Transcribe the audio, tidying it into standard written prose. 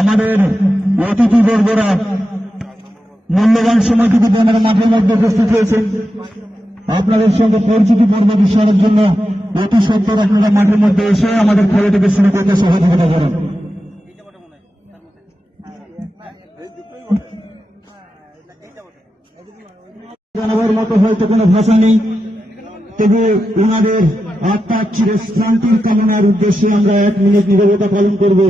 আমাদের অতিথিবর্গরা মূল্যবান সময় থেকে আপনারা মাঠের মধ্যে উপস্থিত হয়েছেন। আপনাদের সঙ্গে পরিচিতি পর্ব বিষয়ের জন্য অতি সত্তর আপনারা মাঠের মধ্যে এসে আমাদের খেলাটিকে শুরু করতে সহযোগিতা করেন। জানাবার মতো হয়তো কোনো ভাষা নেই, তবু ওনাদের আত্মার চিরশান্তির কামনার উদ্দেশ্যে আমরা 1 মিনিট নীরবতা পালন করব।